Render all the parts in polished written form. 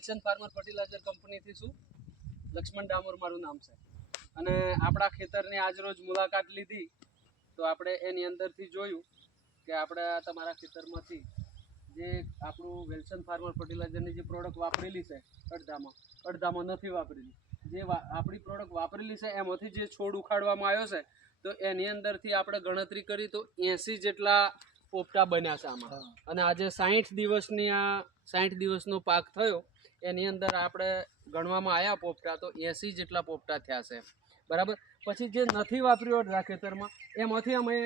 વેલ્સન farmer fertiliser કંપનીથી છું. લક્ષ્મણ ડામોર મારું નામ છે. અને આપણા ખેતરની આજરોજ મુલાકાત લીધી તો આપણે એની અંદરથી જોયું કે આપણે તમારા ખેતરમાંથી જે આપણું વેલ્સન ફાર્મર ફર્ટિલાઇઝરની જે પ્રોડક્ટ વાપરેલી છે અડધામાં નથી વાપરેલી, જે આપણી પ્રોડક્ટ વાપરેલી છે એમાંથી જે છોડ ઉખાડવામાં આવ્યો છે તો એની અંદરથી આપણે ગણતરી કરી તો 80 જેટલા પોપટા બન્યા છે આમાં. અને આજે 60 દિવસનો પાક થયો એની અંદર આપણે ગણવામાં આવ્યા પોપટા તો 80 જેટલા પોપટા થયા છે, બરાબર. પછી જે નથી વાપર્યું અડધા ખેતરમાં એમાંથી અમે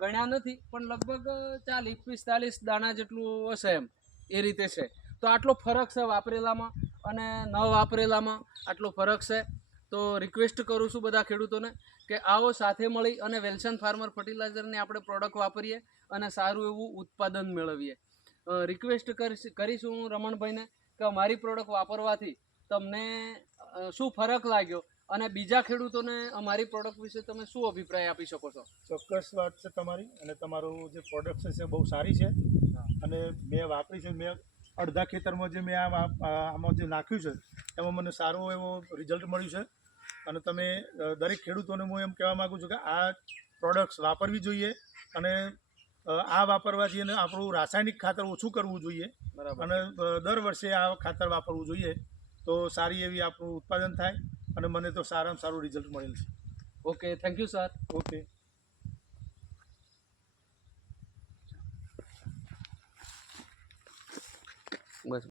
ગણ્યા નથી પણ લગભગ 40-45 દાણા જેટલું હશે એમ એ રીતે છે. તો આટલો ફરક છે વાપરેલામાં અને ન વાપરેલામાં, આટલો ફરક છે. તો રિક્વેસ્ટ કરું છું બધા ખેડૂતોને કે આવો સાથે મળી અને વેલ્સન ફાર્મર ફર્ટિલાઇઝરની આપણે પ્રોડક્ટ વાપરીએ અને સારું એવું ઉત્પાદન મેળવીએ. રિક્વેસ્ટ કરીશું હું રમણભાઈને કે અમારી પ્રોડક્ટ વાપરવાથી તમને શું ફરક લાગ્યો અને બીજા ખેડૂતોને અમારી પ્રોડક્ટ વિશે તમે શું અભિપ્રાય આપી શકો છો? ચોક્કસ વાત છે તમારી, અને તમારું જે પ્રોડક્ટ છે બહુ સારી છે અને મેં વાપરી છે. મેં અડધા ખેતરમાં જે મેં આમાં જે નાખ્યું છે એમાં મને સારું એવો રિઝલ્ટ મળ્યું છે. અને તમે દરેક ખેડૂતોને હું એમ કહેવા માગું છું કે આ પ્રોડક્ટ્સ વાપરવી જોઈએ અને આ વાપરવાથી એને આપણું રાસાયણિક ખાતર ઓછું કરવું જોઈએ અને દર વર્ષે આ ખાતર વાપરવું જોઈએ તો સારી એવી આપણું ઉત્પાદન થાય અને મને તો સારામાં સારું રિઝલ્ટ મળેલ છે. Okay, thank you sir. Okay. Bus.